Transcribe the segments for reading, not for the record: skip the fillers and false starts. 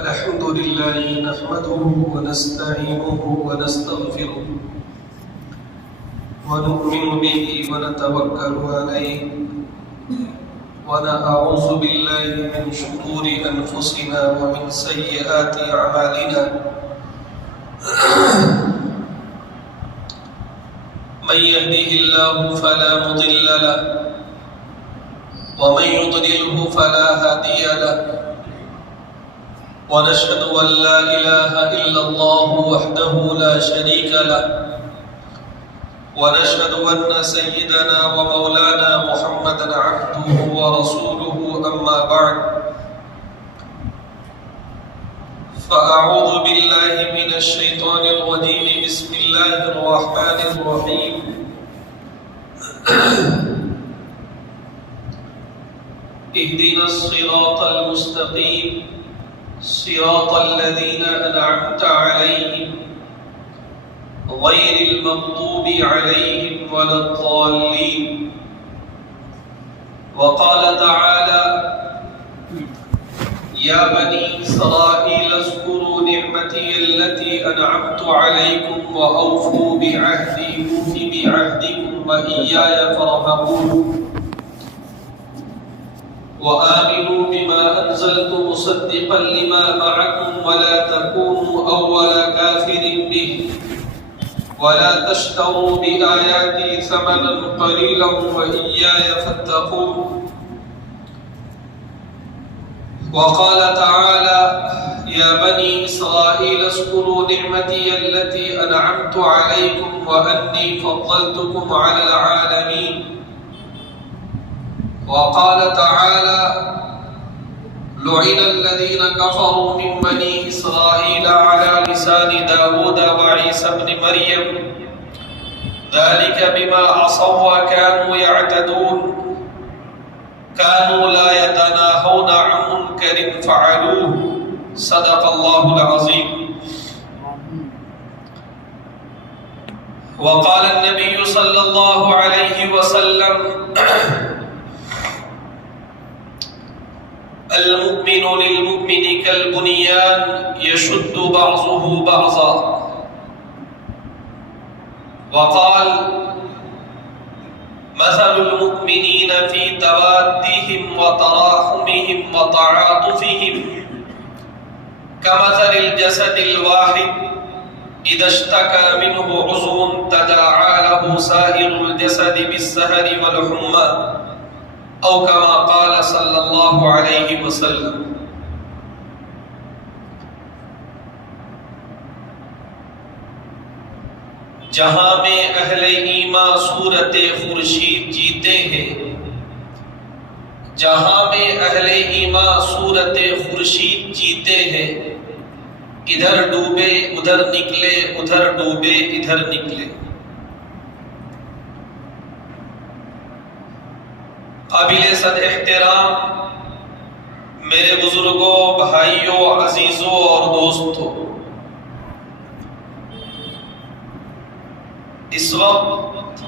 الحمد لله نحمده ونستعينه ونستغفره ونؤمن به ونتوكل عليه ونعوذ بالله من شرور أنفسنا ومن سيئات أعمالنا من يهده الله فلا مضل له ومن يضلله فلا هادي له ونشهد أن لا إله إلا الله وحده لا شريك له ونشهد أن سيدنا ومولانا محمدا عبده ورسوله أما بعد فأعوذ بالله من الشيطان الرجيم بسم الله الرحمن الرحيم اهدنا الصراط المستقيم صراط الذين أنعمت عليهم غير المغضوب عليهم ولا الضالين وقال تعالى يا بني إسرائيل اذكروا نعمتي التي أنعمت عليكم وأوفوا بعهدي أوف بعهدكم وإياي فارهبون وآمنوا بما أنزلت مصدقا لما معكم ولا تكونوا أول كافر به ولا تشتروا بآياتي ثمنا قليلا وإياي فاتقون وقال تعالى يا بني إسرائيل اذكروا نعمتي التي أنعمت عليكم وأني فضلتكم على العالمين وقال تعالى لعن الذين كفروا من بني إسرائيل على لسان داود وعيسى بن مريم ذلك بما عصوا وكانوا يعتدون كانوا لا يتناهون عن منكر فعلوه صدق الله العظيم وقال النبي صلى الله عليه وسلم المؤمن للمؤمن كالبنيان يشد بعضه بعضا وقال مثل المؤمنين في توادهم وتراحمهم وتعاطفهم كمثل الجسد الواحد إذا اشتكى منه عضو تداعى له سائر الجسد بالسهر والحمى او كما قال صلی اللہ علیہ وسلم. جہاں میں اہل ایمان صورت خورشید جیتے ہیں، جہاں میں اہل ایمان صورت خورشید جیتے ہیں، ادھر ڈوبے ادھر نکلے ادھر ڈوبے ادھر نکلے. قابل صد احترام میرے بزرگوں، بھائیوں، عزیزوں اور دوستوں، اس وقت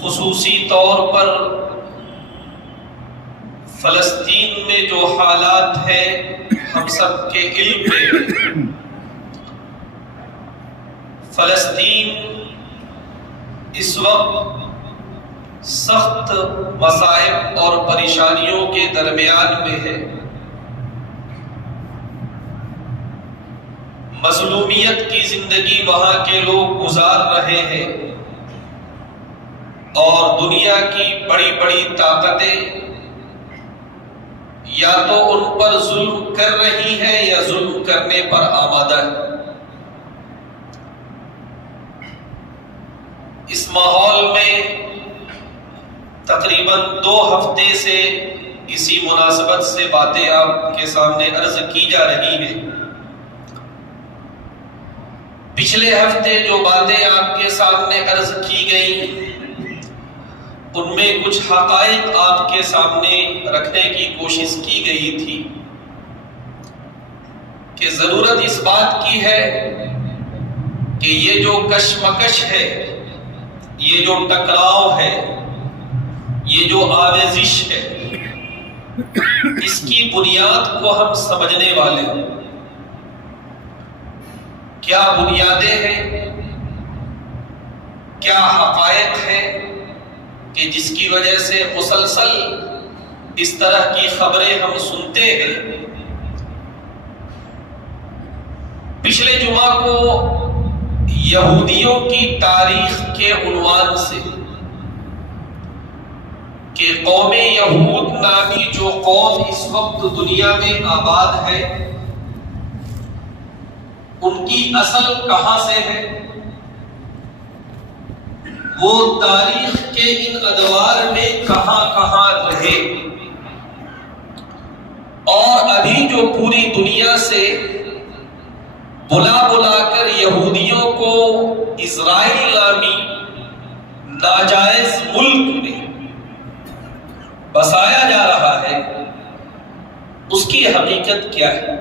خصوصی طور پر فلسطین میں جو حالات ہیں ہم سب کے علم میں. فلسطین اس وقت سخت مصائب اور پریشانیوں کے درمیان میں ہے. مظلومیت کی زندگی وہاں کے لوگ گزار رہے ہیں اور دنیا کی بڑی بڑی طاقتیں یا تو ان پر ظلم کر رہی ہیں یا ظلم کرنے پر آمادہ ہیں. اس ماحول میں تقریباً 2 ہفتے سے اسی مناسبت سے باتیں آپ کے سامنے عرض کی جا رہی ہیں. پچھلے ہفتے جو باتیں آپ کے سامنے عرض کی گئیں ان میں کچھ حقائق آپ کے سامنے رکھنے کی کوشش کی گئی تھی کہ ضرورت اس بات کی ہے کہ یہ جو کشمکش ہے، یہ جو ٹکراؤ ہے، یہ جو آویزش ہے، اس کی بنیاد کو ہم سمجھنے والے ہیں۔ کیا بنیادیں ہیں، کیا حقائق ہیں کہ جس کی وجہ سے مسلسل اس طرح کی خبریں ہم سنتے ہیں۔ پچھلے جمعہ کو یہودیوں کی تاریخ کے عنوان سے کہ قوم یہود نامی جو قوم اس وقت دنیا میں آباد ہے، ان کی اصل کہاں سے ہے، وہ تاریخ کے ان ادوار میں کہاں کہاں رہے، اور ابھی جو پوری دنیا سے بلا بلا کر یہودیوں کو اسرائیل نامی ناجائز ملک میں بسایا جا رہا ہے، اس کی حقیقت کیا ہے۔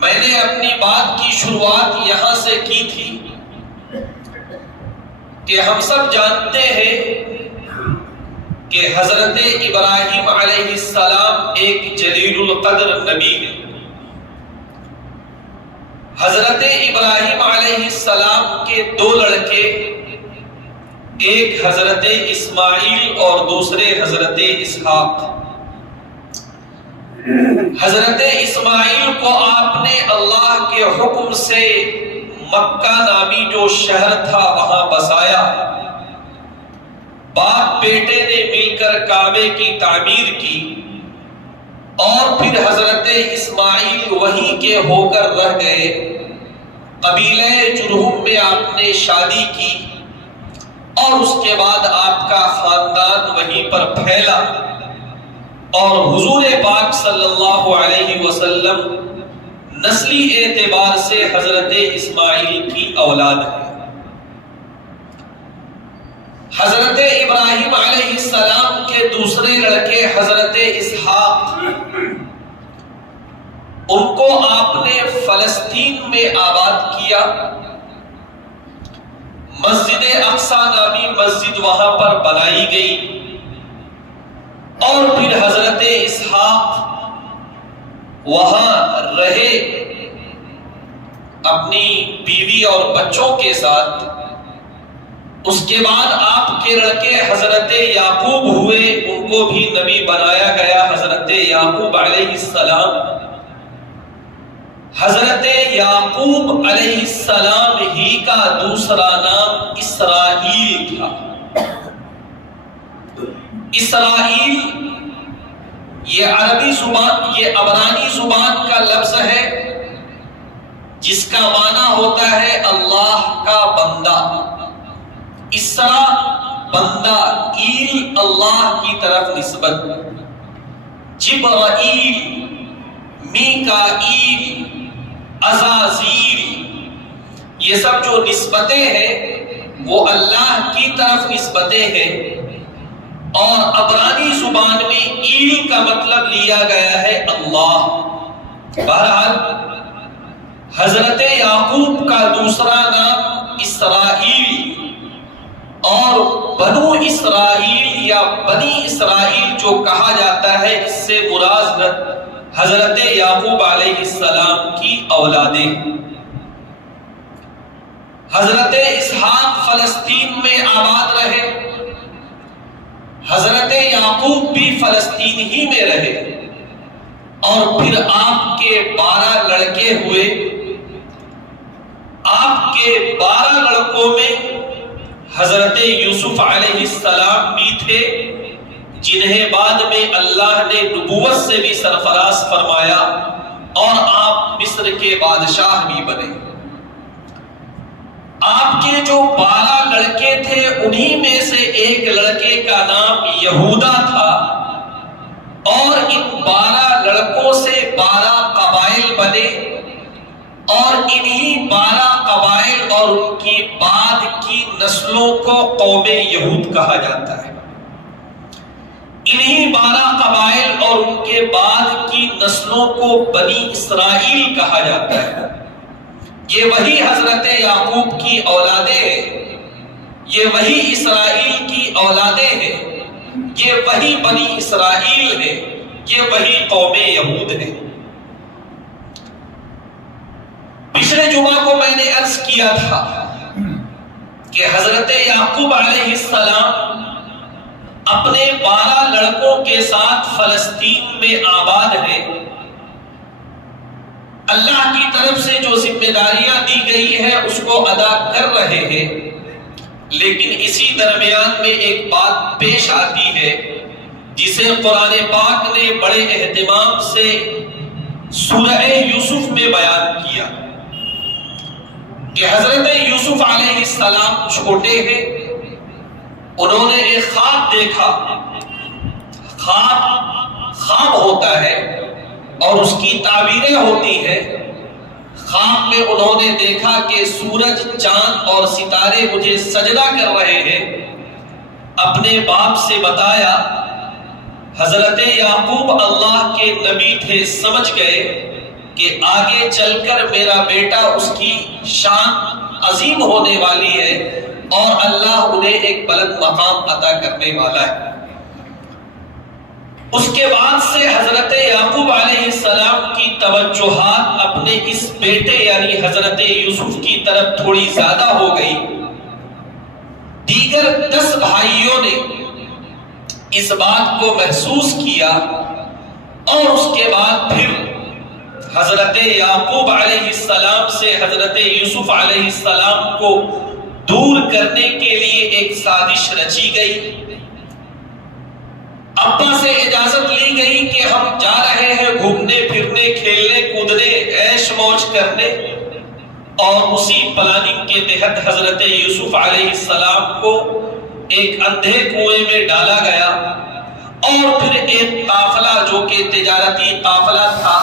میں نے اپنی بات کی شروعات یہاں سے کی تھی کہ ہم سب جانتے ہیں کہ حضرت ابراہیم علیہ السلام ایک جلیل القدر نبی ہے۔ حضرت ابراہیم علیہ السلام کے دو لڑکے، ایک حضرت اسماعیل اور دوسرے حضرت اسحاق۔ حضرت اسماعیل کو آپ نے اللہ کے حکم سے مکہ نامی جو شہر تھا وہاں بسایا، باپ بیٹے نے مل کر کعبے کی تعمیر کی، اور پھر حضرت اسماعیل وہیں کے ہو کر رہ گئے۔ قبیلہ جرہم میں آپ نے شادی کی، اور اس کے بعد آپ کا خاندان وہیں پر پھیلا، اور حضور پاک صلی اللہ علیہ وسلم نسلی اعتبار سے حضرت اسماعیل کی اولاد ہے۔ حضرت ابراہیم علیہ السلام کے دوسرے لڑکے حضرت اسحاق، ان کو آپ نے فلسطین میں آباد کیا، مسجد اقصی نامی مسجد وہاں پر بنائی گئی، اور پھر حضرت اسحاق وہاں رہے اپنی بیوی اور بچوں کے ساتھ۔ اس کے بعد آپ کے لڑکے حضرت یعقوب ہوئے، ان کو بھی نبی بنایا گیا، حضرت یعقوب علیہ السلام۔ حضرت یعقوب علیہ السلام ہی کا دوسرا نام اسرائیل تھا۔ اسرائیل یہ عربی زبان، یہ عبرانی زبان کا لفظ ہے جس کا معنی ہوتا ہے اللہ کا بندہ۔ اسرا بندہ، ایل اللہ کی طرف نسبت، جبرائیل، میکائیل، عزازیل، یہ سب جو نسبتیں ہیں وہ اللہ کی طرف نسبتیں ہیں، اور عبرانی زبان میں ایل کا مطلب لیا گیا ہے اللہ۔ بہرحال حضرت یعقوب کا دوسرا نام اسرائیل، اور بنو اسرائیل یا بنی اسرائیل جو کہا جاتا ہے، اس سے مراد حضرت یعقوب علیہ السلام کی اولادیں۔ حضرت اسحاق فلسطین میں آباد رہے، حضرت یعقوب بھی فلسطین ہی میں رہے، اور پھر آپ کے 12 لڑکے ہوئے۔ آپ کے 12 لڑکوں میں حضرت یوسف علیہ السلام بھی تھے، جنہیں بعد میں اللہ نے نبوت سے بھی سرفراز فرمایا، اور آپ مصر کے بادشاہ بھی بنے۔ آپ کے جو 12 لڑکے تھے، انہی میں سے ایک لڑکے کا نام یہودا تھا، اور ان 12 لڑکوں سے 12 قبائل بنے، اور انہی 12 قبائل اور ان کی بعد کی نسلوں کو قوم یہود کہا جاتا ہے۔ انہی 12 قبائل اور ان کے بعد کی نسلوں کو بنی اسرائیل کہا جاتا ہے۔ یہ وہی حضرت یعقوب کی اولادیں ہیں، یہ وہی اسرائیل کی اولادیں ہیں، یہ وہی بنی اسرائیل ہے، یہ وہی قوم یہود ہے۔ پچھلے جمعہ کو میں نے عرض کیا تھا کہ حضرت یعقوب علیہ السلام اپنے 12 لڑکوں کے ساتھ فلسطین میں آباد ہیں۔ اللہ کی طرف سے جو ذمہ داریاں دی گئی ہیں اس کو ادا کر رہے ہیں، لیکن اسی درمیان میں ایک بات پیش آتی ہے جسے قرآن پاک نے بڑے اہتمام سے سورہ یوسف میں بیان کیا کہ حضرت یوسف علیہ السلام چھوٹے ہیں، انہوں نے ایک خواب دیکھا۔ خواب ہوتا ہے اور اس کی تعبیریں ہوتی ہیں۔ خواب میں انہوں نے دیکھا کہ سورج، چاند اور ستارے مجھے سجدہ کر رہے ہیں۔ اپنے باپ سے بتایا۔ حضرت یعقوب اللہ کے نبی تھے، سمجھ گئے کہ آگے چل کر میرا بیٹا اس کی شان عظیم ہونے والی ہے اور اللہ انہیں ایک بلند مقام عطا کرنے والا ہے۔ اس کے بعد سے حضرت یعقوب علیہ السلام کی توجہات اپنے اس بیٹے یعنی حضرت یوسف کی طرف تھوڑی زیادہ ہو گئی۔ دیگر 10 بھائیوں نے اس بات کو محسوس کیا اور اس کے بعد پھر حضرت یعقوب علیہ السلام سے حضرت یوسف علیہ السلام کو دور کرنے کے لیے ایک سازش رچی گئی۔ ابا سے اجازت لی گئی کہ ہم جا رہے ہیں گھومنے پھرنے، کھیلنے کودنے، عیش موج کرنے، اور اسی پلاننگ کے تحت حضرت یوسف علیہ السلام کو ایک اندھے کنویں میں ڈالا گیا اور پھر ایک قافلہ جو کہ تجارتی قافلہ تھا،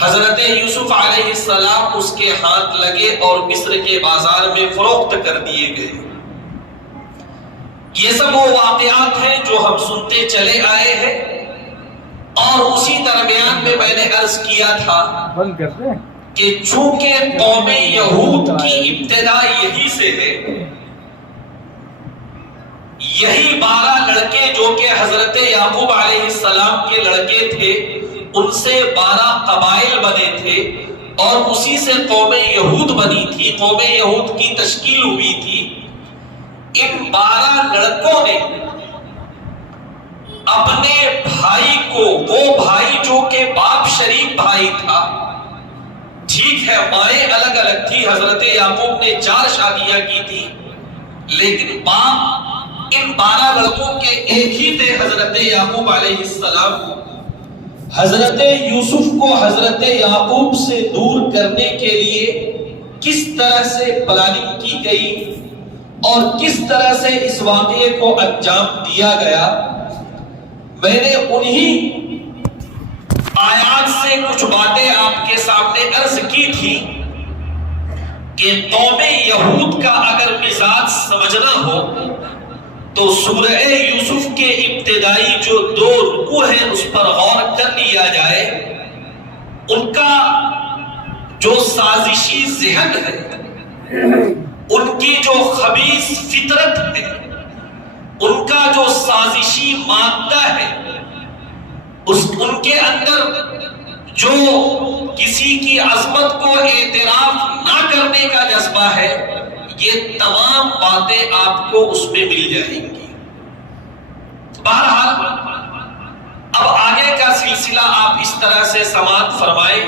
حضرت یوسف علیہ السلام اس کے ہاتھ لگے اور مصر کے بازار میں فروخت کر دیے گئے۔ یہ سب وہ واقعات ہیں جو ہم سنتے چلے آئے ہیں، اور اسی درمیان میں نے عرض کیا تھا کہ چونکہ قوم یہود کی ابتدا یہی سے ہے، یہی 12 لڑکے جو کہ حضرت یعقوب علیہ السلام کے لڑکے تھے، ان سے 12 قبائل بنے تھے اور اسی سے قوم یہود بنی تھی، قوم یہود کی تشکیل ہوئی تھی۔ ان 12 لڑکوں نے اپنے بھائی کو، وہ بھائی جو کہ باپ شریک بھائی تھا، ٹھیک ہے مائیں الگ الگ تھی، حضرت یعقوب نے 4 شادیاں کی تھی، لیکن باپ ان 12 لڑکوں کے ایک ہی تھے، حضرت یعقوب علیہ السلام۔ حضرت یوسف کو حضرت یعقوب سے دور کرنے کے لیے کس طرح سے پلاننگ کی گئی اور کس طرح سے اس واقعے کو انجام دیا گیا، میں نے انہی آیات سے کچھ باتیں آپ کے سامنے عرض کی تھی کہ قوم یہود کا اگر مزاج سمجھنا ہو تو سورہ یوسف کے ابتدائی جو 2 رکوع ہیں اس پر غور کر لیا جائے۔ ان کا جو سازشی ذہن ہے، ان کی جو خبیث فطرت ہے، ان کا جو سازشی مادہ ہے، ان کے اندر جو کسی کی عظمت کو اعتراف نہ کرنے کا جذبہ ہے، یہ تمام باتیں آپ کو اس میں مل جائیں گی۔ بہرحال اب آگے کا سلسلہ آپ اس طرح سے سماعت فرمائیں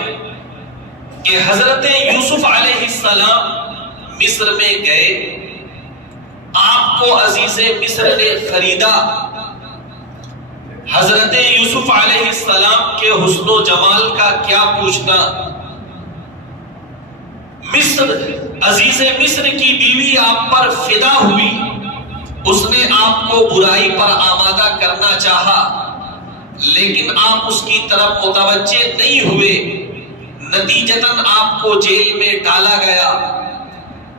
کہ حضرت یوسف علیہ السلام مصر میں گئے، آپ کو عزیز مصر نے خریدا۔ حضرت یوسف علیہ السلام کے حسن و جمال کا کیا پوچھنا، مصر، عزیز مصر کی بیوی آپ پر فدا ہوئی، اس نے آپ کو برائی پر آمادہ کرنا چاہا، لیکن آپ اس کی طرف متوجہ نہیں ہوئے، نتیجتاً آپ کو جیل میں ڈالا گیا۔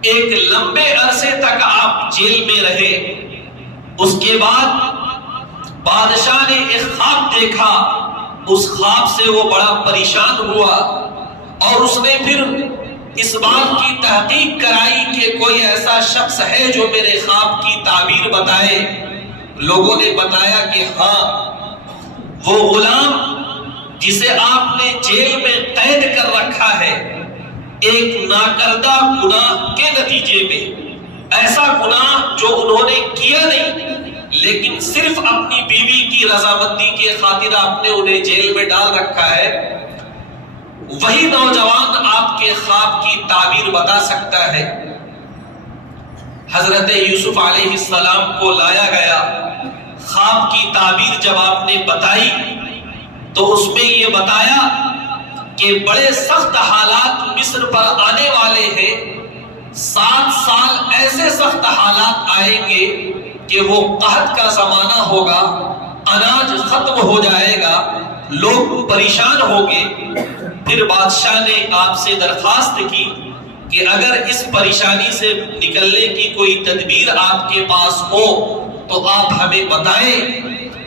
ایک لمبے عرصے تک آپ جیل میں رہے۔ اس کے بعد بادشاہ نے ایک خواب دیکھا، اس خواب سے وہ بڑا پریشان ہوا اور اس نے پھر اس بات کی تحقیق کرائی کہ کوئی ایسا شخص ہے جو میرے خواب کی تعبیر بتائے۔ لوگوں نے بتایا کہ ہاں وہ غلام جسے آپ نے جیل میں قید کر رکھا ہے ایک ناکردہ گناہ کے نتیجے میں، ایسا گناہ جو انہوں نے کیا نہیں لیکن صرف اپنی بیوی کی رضامندی کے خاطر آپ نے انہیں جیل میں ڈال رکھا ہے، وہی نوجوان آپ کے خواب کی تعبیر بتا سکتا ہے۔ حضرت یوسف علیہ السلام کو لایا گیا، خواب کی تعبیر جب آپ نے بتائی تو اس میں یہ بتایا کہ بڑے سخت حالات مصر پر آنے والے ہیں، 7 سال ایسے سخت حالات آئیں گے کہ وہ قحط کا زمانہ ہوگا، اناج ختم ہو جائے گا، لوگ پریشان ہوں گے۔ پھر بادشاہ نے آپ سے درخواست کی کہ اگر اس پریشانی سے نکلنے کی کوئی تدبیر آپ کے پاس ہو تو آپ ہمیں بتائیں۔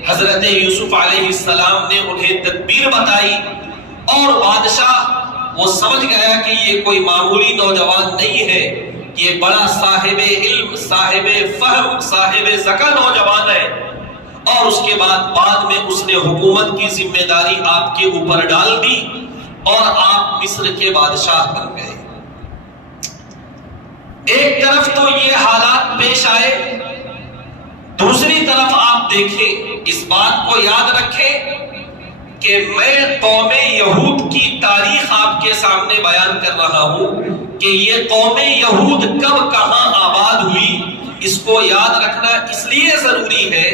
حضرت یوسف علیہ السلام نے انہیں تدبیر بتائی اور بادشاہ وہ سمجھ گیا کہ یہ کوئی معمولی نوجوان نہیں ہے، یہ بڑا صاحب علم، صاحب فہم، صاحب ذکا نوجوان ہے، اور اس کے بعد میں اس نے حکومت کی ذمہ داری آپ کے اوپر ڈال دی اور آپ مصر کے بادشاہ بن گئے۔ ایک طرف تو یہ حالات پیش آئے، دوسری طرف آپ دیکھیں، اس بات کو یاد رکھیں کہ میں قوم یہود کی تاریخ آپ کے سامنے بیان کر رہا ہوں کہ یہ قوم یہود کب کہاں آباد ہوئی۔ اس کو یاد رکھنا اس لیے ضروری ہے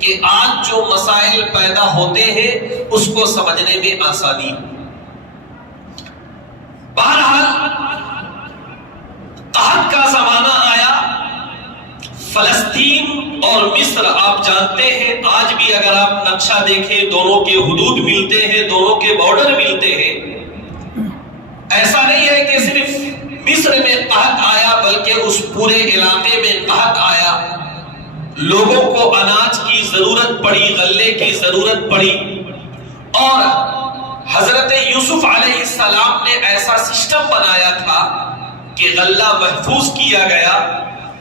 کہ آج جو مسائل پیدا ہوتے ہیں اس کو سمجھنے میں آسانی۔ بہرحال قحط کا زمانہ آیا، فلسطین اور مصر آپ جانتے ہیں، آج بھی اگر آپ نقشہ دیکھیں دونوں کے حدود ملتے ہیں، دونوں کے بارڈر ملتے ہیں۔ ایسا نہیں ہے کہ صرف مصر میں قحط آیا بلکہ اس پورے علاقے میں قحط آیا، لوگوں کو اناج کی ضرورت پڑی، غلے کی ضرورت پڑی، اور حضرت یوسف علیہ السلام نے ایسا سسٹم بنایا تھا کہ غلہ محفوظ کیا گیا،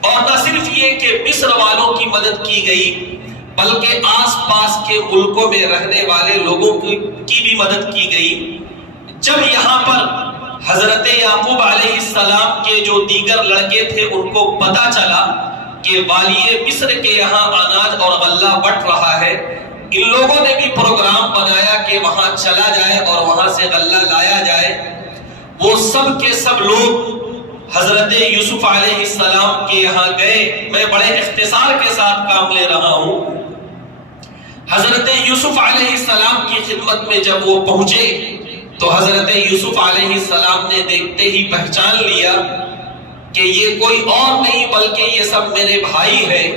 اور نہ صرف یہ کہ مصر والوں کی مدد کی گئی بلکہ آس پاس کے ملکوں میں رہنے والے لوگوں کی بھی مدد کی گئی۔ جب یہاں پر حضرت یعقوب علیہ السلام کے جو دیگر لڑکے تھے ان کو پتا چلا کہ والی مصر کے یہاں اناج اور غلہ بٹ رہا ہے، ان لوگوں نے بھی پروگرام بنایا کہ وہاں چلا جائے اور وہاں سے غلہ لایا جائے۔ وہ سب کے سب لوگ حضرت یوسف علیہ السلام کے یہاں گئے۔ میں بڑے اختصار کے ساتھ کام لے رہا ہوں۔ حضرت یوسف علیہ السلام کی خدمت میں جب وہ پہنچے تو حضرت یوسف علیہ السلام نے دیکھتے ہی پہچان لیا کہ یہ کوئی اور نہیں بلکہ یہ سب میرے بھائی ہیں،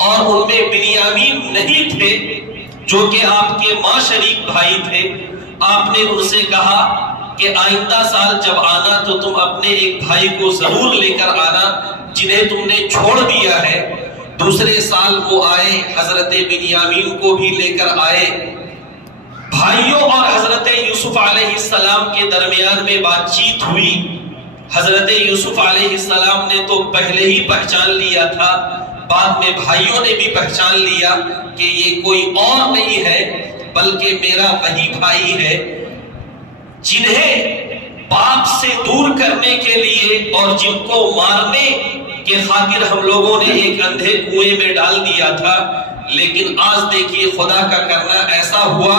اور ان میں بنیامین نہیں تھے جو کہ آپ کے ماں شریک بھائی تھے۔ آپ نے ان سے کہا کہ آئندہ سال جب آنا تو تم اپنے ایک بھائی کو ضرور لے کر آنا جنہیں تم نے چھوڑ دیا ہے۔ دوسرے سال وہ آئے، حضرت بنیامین کو بھی لے کر آئے۔ بھائیوں اور حضرت یوسف علیہ السلام کے درمیان میں بات چیت ہوئی۔ حضرت یوسف علیہ السلام نے تو پہلے ہی پہچان لیا تھا، بعد میں بھائیوں نے بھی پہچان لیا کہ یہ کوئی اور نہیں ہے بلکہ میرا وہی بھائی ہے جنہیں باپ سے دور کرنے کے لیے اور جن کو مارنے کے خاطر ہم لوگوں نے ایک اندھے کنویں میں ڈال دیا تھا۔ لیکن آج دیکھیے خدا کا کرنا ایسا ہوا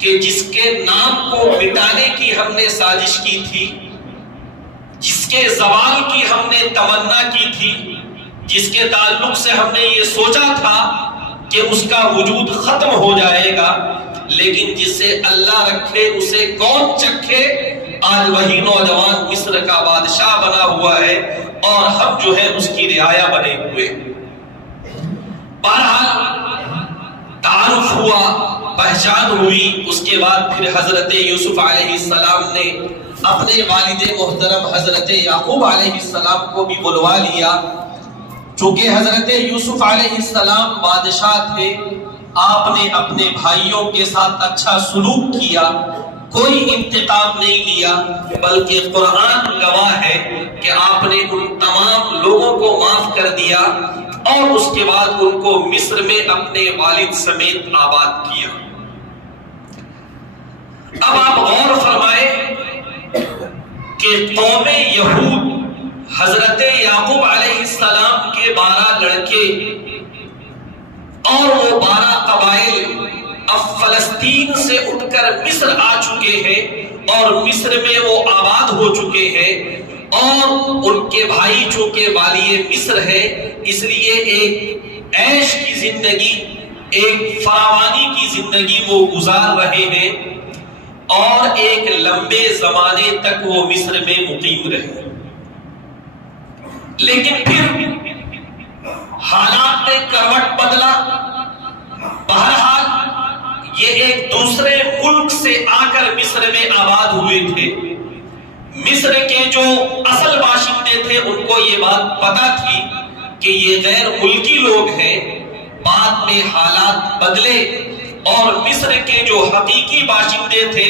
کہ جس کے نام کو مٹانے کی ہم نے سازش کی تھی، جس کے زوال کی ہم نے تمنا کی تھی، جس کے تعلق سے ہم نے یہ سوچا تھا کہ اس کا وجود ختم ہو جائے گا، لیکن جسے اللہ رکھے اسے کون چکھے، آج وہی نوجوان مصر کا بادشاہ بنا ہوا ہے اور ہم جو ہے اس کی رعایا بنے ہوئے۔ بہرحال تعارف ہوا، پہچان ہوئی، اس کے بعد پھر حضرت یوسف علیہ السلام نے اپنے والد محترم حضرت یعقوب علیہ السلام کو بھی بلوا لیا۔ چونکہ حضرت یوسف علیہ السلام بادشاہ تھے، آپ نے اپنے بھائیوں کے ساتھ اچھا سلوک کیا، کوئی انتقام نہیں لیا، بلکہ قرآن گواہ ہے کہ آپ نے ان تمام لوگوں کو معاف کر دیا۔ اور اس کے بعد ان کو مصر میں اپنے والد سمیت آباد کیا۔ اب آپ غور فرمائیں کہ قوم یہود حضرت یعقوب علیہ السلام کے 12 لڑکے اور وہ 12 قبائل اب فلسطین سے اٹھ کر مصر آ چکے ہیں اور مصر میں وہ آباد ہو چکے ہیں، اور ان کے بھائی چونکہ والی مصر ہے اس لیے ایک عیش کی زندگی، ایک فراوانی کی زندگی وہ گزار رہے ہیں، اور ایک لمبے زمانے تک وہ مصر میں مقیم رہے۔ لیکن پھر حالات نے کروٹ بدلا۔ بہرحال یہ ایک دوسرے ملک سے آ کر مصر میں آباد ہوئے تھے۔ مصر کے جو اصل باشندے تھے ان کو یہ بات پتہ تھی کہ یہ غیر ملکی لوگ ہیں۔ بعد میں حالات بدلے اور مصر کے جو حقیقی باشندے تھے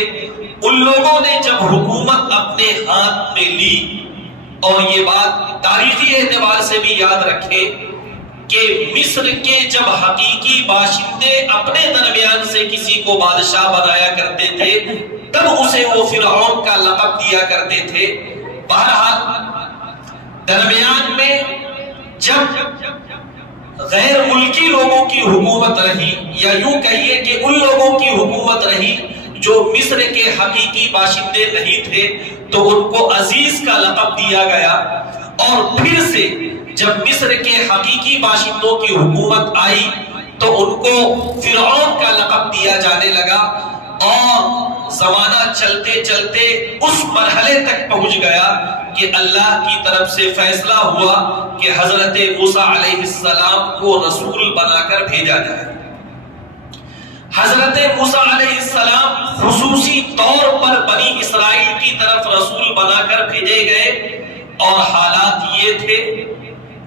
ان لوگوں نے جب حکومت اپنے ہاتھ میں لی، اور یہ بات تاریخی اعتبار سے بھی یاد رکھیں کہ مصر کے جب حقیقی باشندے اپنے درمیان سے کسی کو بادشاہ بنایا کرتے تھے تب اسے وہ فرعون کا لقب دیا کرتے تھے۔ بہرحال درمیان میں جب غیر ملکی لوگوں کی حکومت رہی، یا یوں کہیے کہ ان لوگوں کی حکومت رہی جو مصر کے حقیقی باشندے نہیں تھے، تو ان کو عزیز کا لقب دیا گیا، اور پھر سے جب مصر کے حقیقی باشندوں کی حکومت آئی تو ان کو فرعون کا لقب دیا جانے لگا، اور زمانہ چلتے چلتے اس مرحلے تک پہنچ گیا کہ اللہ کی طرف سے فیصلہ ہوا کہ حضرت موسیٰ علیہ السلام کو رسول بنا کر بھیجا جائے۔ حضرت موسیٰ علیہ السلام خصوصی طور پر بنی اسرائیل کی طرف رسول بنا کر بھیجے گئے، اور حالات یہ تھے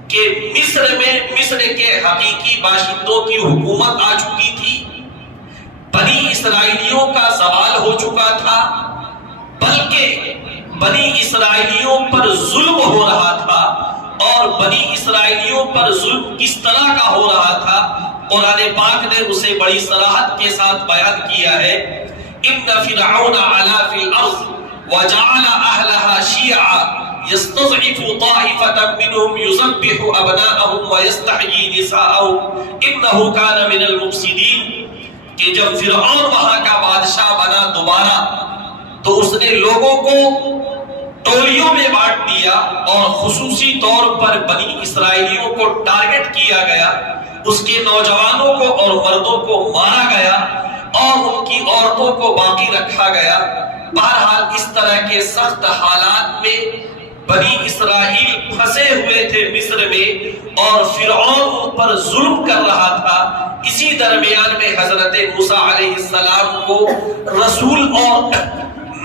کہ مصر میں مصر کے حقیقی باشندوں کی حکومت آ چکی تھی، بنی اسرائیلیوں کا زوال ہو چکا تھا، بلکہ بنی اسرائیلیوں پر ظلم ہو رہا تھا، اور بنی اسرائیلیوں پر ظلم کس طرح کا ہو رہا تھا قرآن پاک نے اسے بڑی صراحت کے ساتھ بیان کیا ہے۔ ان فرعون علا فی الارض وجعل اہلها شیعا يستضعف طائفة منهم يذبح أبناءهم ويستحيي نساءهم إنه كان من المفسدين، کہ جب فرعون وہاں کا بادشاہ بنا دوبارہ تو اس نے لوگوں کو ٹولیوں میں بانٹ دیا، اور خصوصی طور پر بنی اسرائیلیوں کو ٹارگٹ کیا گیا، اس کے نوجوانوں کو اور مردوں کو مارا گیا، اور ان کی عورتوں کو باقی رکھا گیا۔ بہرحال اس طرح کے سخت حالات میں بنی اسرائیل پھنسے ہوئے تھے مصر میں، اور فرعون ان پر ظلم کر رہا تھا۔ اسی درمیان میں حضرت موسیٰ علیہ السلام کو رسول اور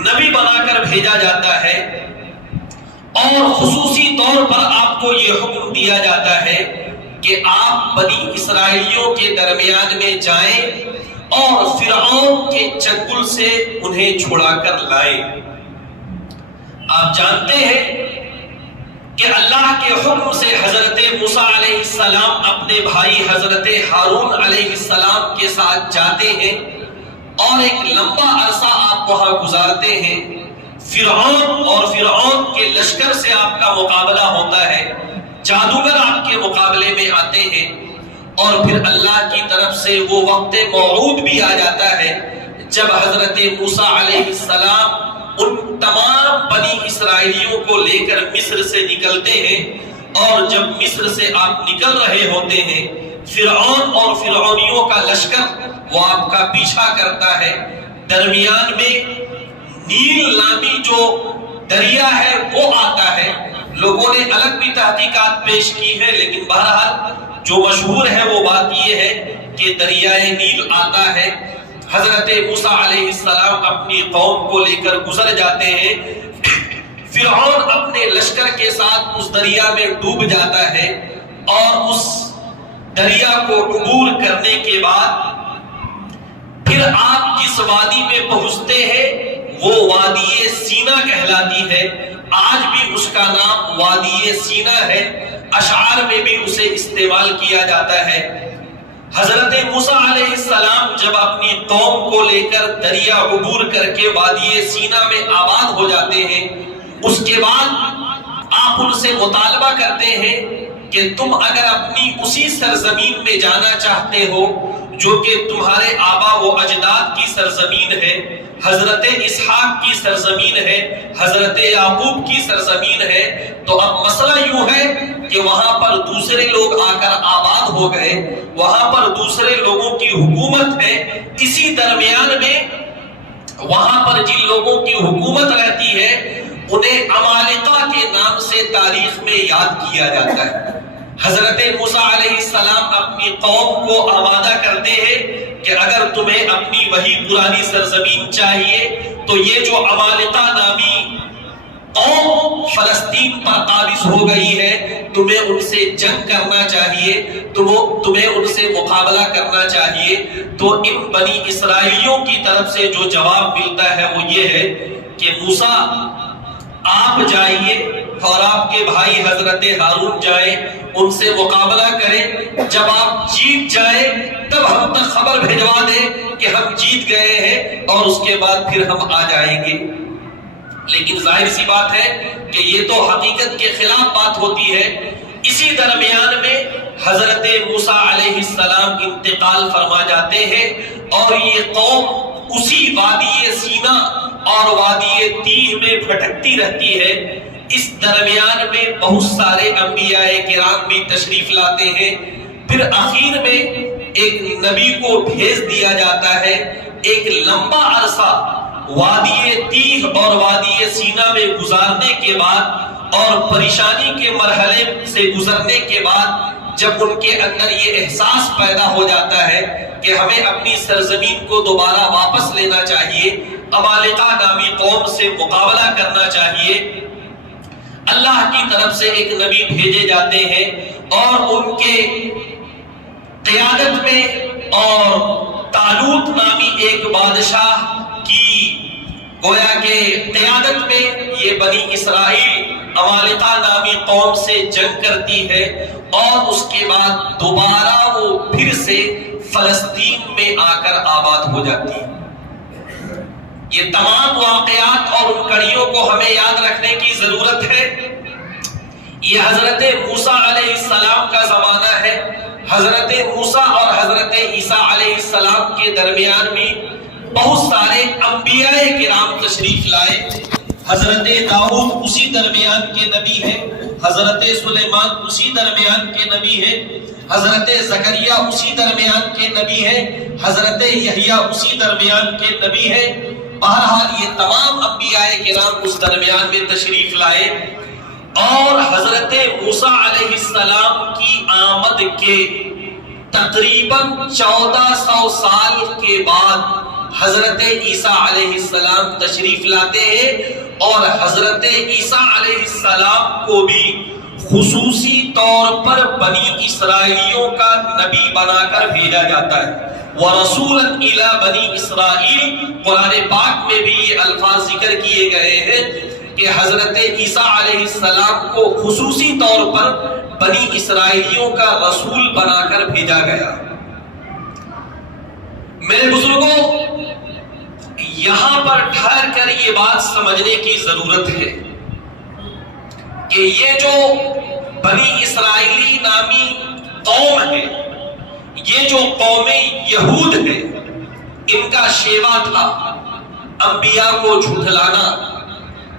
نبی بنا کر بھیجا جاتا ہے، اور خصوصی طور پر آپ کو یہ حکم دیا جاتا ہے کہ آپ بنی اسرائیلیوں کے درمیان میں جائیں اور فرعون کے چنگل سے انہیں چھڑا کر لائیں۔ آپ جانتے ہیں کہ اللہ کے حکم سے حضرت موسیٰ علیہ السلام اپنے بھائی حضرت ہارون علیہ السلام کے ساتھ جاتے ہیں، اور ایک لمبا عرصہ آپ وہاں گزارتے ہیں۔ فرعون اور فرعون کے لشکر سے آپ کا مقابلہ ہوتا ہے، جادوگر آپ کے مقابلے میں آتے ہیں، اور پھر اللہ کی طرف سے وہ وقت موعود بھی آ جاتا ہے جب حضرت موسیٰ علیہ السلام ان تمام بنی اسرائیلیوں کو لے کر مصر سے نکلتے ہیں، اور جب مصر سے آپ نکل رہے ہوتے ہیں فرعون اور فرعونیوں کا لشکر وہ آپ کا پیچھا کرتا ہے۔ درمیان میں نیل نامی جو دریا ہے وہ آتا ہے۔ لوگوں نے الگ بھی تحقیقات پیش کی ہے، لیکن بہرحال جو مشہور ہے وہ بات یہ ہے کہ دریائے نیل آتا ہے۔ حضرت موسیٰ علیہ السلام اپنی قوم کو لے کر گزر جاتے ہیں، فرعون اپنے لشکر کے ساتھ اس دریا میں ڈوب جاتا ہے، اور اس دریا کو عبور کرنے کے بعد پھر آپ جس وادی میں پہنچتے ہیں وہ وادی سینا کہلاتی ہے۔ آج بھی اس کا نام وادی سینا ہے، اشعار میں بھی اسے استعمال کیا جاتا ہے۔ حضرت موسیٰ علیہ السلام جب اپنی قوم کو لے کر دریا عبور کر کے وادی سینا میں آباد ہو جاتے ہیں، اس کے بعد آپ ان سے مطالبہ کرتے ہیں کہ تم اگر اپنی اسی سرزمین میں جانا چاہتے ہو جو کہ تمہارے آبا و اجداد کی سرزمین ہے، حضرت اسحاق کی سرزمین ہے، حضرت یعقوب کی سرزمین ہے، تو اب مسئلہ یوں ہے کہ وہاں پر دوسرے لوگ آ کر آباد ہو گئے، وہاں پر دوسرے لوگوں کی حکومت ہے، اسی درمیان میں وہاں پر جن لوگوں کی حکومت رہتی ہے انہیں عمالقہ کے نام سے تاریخ میں یاد کیا جاتا ہے۔ حضرت موسیٰ علیہ السلام اپنی قوم کو آمادہ کرتے ہیں کہ اگر تمہیں اپنی وہی پرانی سرزمین چاہیے تو یہ جو عمالقہ نامی قوم فلسطین پر قابض ہو گئی ہے، تمہیں ان سے جنگ کرنا چاہیے، تمہیں ان سے مقابلہ کرنا چاہیے۔ تو ان بنی اسرائیلیوں کی طرف سے جو جواب ملتا ہے وہ یہ ہے کہ موسیٰ آپ جائیے اور آپ کے بھائی حضرت ہارون جائیں، ان سے مقابلہ کریں، جب آپ جیت جائیں تب ہم تک خبر بھیجوا دیں کہ ہم جیت گئے ہیں، اور اس کے بعد پھر ہم آ جائیں گے۔ لیکن ظاہر سی بات ہے کہ یہ تو حقیقت کے خلاف بات ہوتی ہے۔ اسی درمیان میں حضرت موسیٰ علیہ السلام انتقال فرما جاتے ہیں، اور یہ قوم اسی وادی سینا اور وادی تیہ میں بھٹکتی رہتی ہے۔ اس درمیان میں بہت سارے انبیاء کرام بھی تشریف لاتے ہیں، پھر آخر میں ایک نبی کو بھیج دیا جاتا ہے۔ ایک لمبا عرصہ وادی تیہ اور وادی سینا میں گزارنے کے بعد اور پریشانی کے مرحلے سے گزرنے کے بعد جب ان کے اندر یہ احساس پیدا ہو جاتا ہے کہ ہمیں اپنی سرزمین کو دوبارہ واپس لینا چاہیے، عمالقہ نامی قوم سے مقابلہ کرنا چاہیے، اللہ کی طرف سے ایک نبی بھیجے جاتے ہیں، اور ان کے قیادت میں اور طالوت نامی ایک بادشاہ کی گویا کہ قیادت میں یہ بنی اسرائیل عمالقہ نامی قوم سے جنگ کرتی ہے، اور اس کے بعد دوبارہ وہ پھر سے فلسطین میں آ کر آباد ہو جاتی ہے۔ یہ تمام واقعات اور ان کڑیوں کو ہمیں یاد رکھنے کی ضرورت ہے۔ یہ حضرت موسیٰ علیہ السلام کا زمانہ ہے۔ حضرت موسیٰ اور حضرت عیسیٰ علیہ السلام کے درمیان میں بہت سارے انبیاء کرام تشریف لائے۔ حضرت داؤد اسی درمیان کے نبی ہیں، حضرت سلیمان اسی درمیان کے نبی ہیں، حضرت زکریا اسی درمیان کے نبی ہیں، حضرت یحییٰ اسی درمیان کے نبی ہیں۔ بہرحال یہ تمام انبیاء کرام اس درمیان میں تشریف لائے، اور حضرت موسیٰ علیہ السلام کی آمد کے تقریباً 1400 سال کے بعد حضرت عیسیٰ علیہ السلام تشریف لاتے ہیں، اور حضرت عیسیٰ علیہ السلام کو بھی خصوصی طور پر بنی اسرائیلیوں کا نبی بنا کر بھیجا جاتا ہے۔ وَرَسُولًا إِلَى بَنِي إِسْرَائِيل، قرآن پاک میں بھی یہ الفاظ ذکر کیے گئے ہیں کہ حضرت عیسیٰ علیہ السلام کو خصوصی طور پر بنی اسرائیلیوں کا رسول بنا کر بھیجا گیا۔ میرے بزرگوں، یہاں پر ٹھہر کر یہ بات سمجھنے کی ضرورت ہے کہ یہ جو بنی اسرائیلی نامی قوم ہے، یہ جو قوم یہود ہے، ان کا شیوا تھا انبیاء کو جھٹلانا،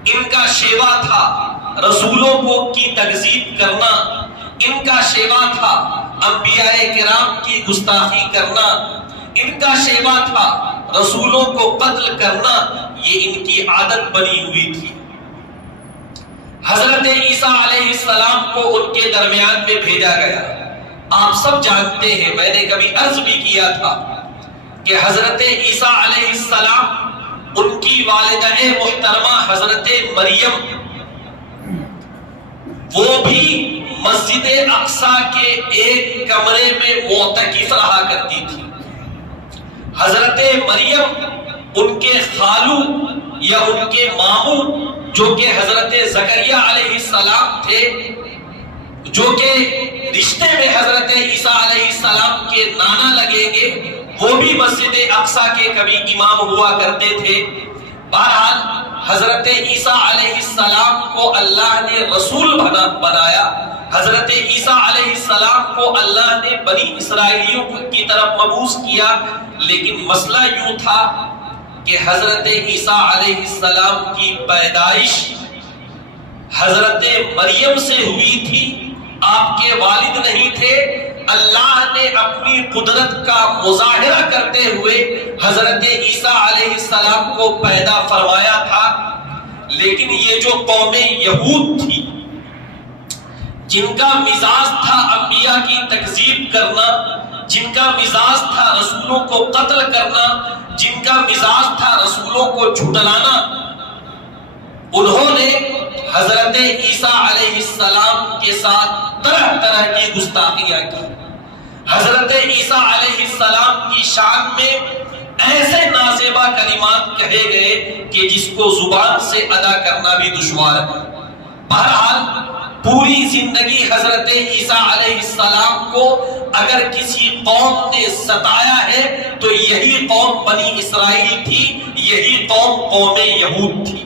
ان کا شیوا تھا رسولوں کی تکذیب کرنا، ان کا شیوا تھا انبیاء کرام کی گستاخی کرنا، ان کا شیوا تھا رسولوں کو قتل کرنا، یہ ان کی عادت بنی ہوئی تھی۔ حضرت عیسیٰ علیہ السلام کو ان کے درمیان میں بھیجا گیا۔ آپ سب جانتے ہیں، میں نے کبھی عرض بھی کیا تھا کہ حضرت عیسیٰ علیہ السلام، ان کی والدہ محترمہ حضرت مریم، وہ بھی مسجد اقصیٰ کے ایک کمرے میں معتکف رہا کرتی تھی۔ حضرت مریم ان کے خالو یا ان کے ماموں جو کہ حضرت زکریا علیہ السلام تھے، جو کہ رشتے میں حضرت عیسیٰ علیہ السلام کے نانا لگیں گے، وہ بھی مسجد اقصیٰ کے کبھی امام ہوا کرتے تھے۔ بہرحال حضرت عیسیٰ علیہ السلام کو اللہ نے رسول بنایا، حضرت عیسیٰ علیہ السلام کو اللہ نے بنی اسرائیلیوں کی طرف مبعوث کیا، لیکن مسئلہ یوں تھا کہ حضرت عیسیٰ علیہ السلام کی پیدائش حضرت مریم سے ہوئی تھی، آپ کے والد نہیں تھے۔ اللہ نے اپنی قدرت کا مظاہرہ کرتے ہوئے حضرت عیسیٰ علیہ السلام کو پیدا فرمایا تھا، لیکن یہ جو قوم یہود تھی، جن کا مزاج تھا انبیاء کی تکذیب کرنا، جن کا مزاج تھا رسولوں کو قتل کرنا، جن کا مزاج تھا رسولوں کو جھٹلانا، انہوں نے حضرت عیسیٰ علیہ السلام کے ساتھ طرح طرح کی گستاخیاں کی۔ حضرت عیسیٰ علیہ السلام کی شان میں ایسے نازیبا کلمات کہے گئے کہ جس کو زبان سے ادا کرنا بھی دشوار ہے۔ بہرحال پوری زندگی حضرت عیسیٰ علیہ السلام کو اگر کسی قوم نے ستایا ہے تو یہی قوم بنی اسرائیل تھی، یہی قوم یہود تھی۔